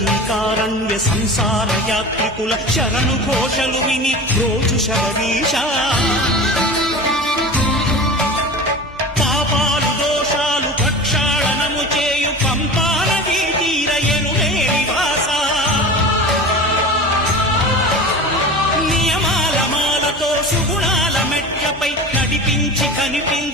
దేవకీకారణ్య సంసార యాత్రికుల శరణు ఘోషలు విని రోజు శబరీష పాపాలు దోషాలు ప్రక్షాళనము చేయు పంపానదీ తీరయను నివాస నియమాల మాలతో సుగుణాల మెట్లపై నడిపించి కనిపించి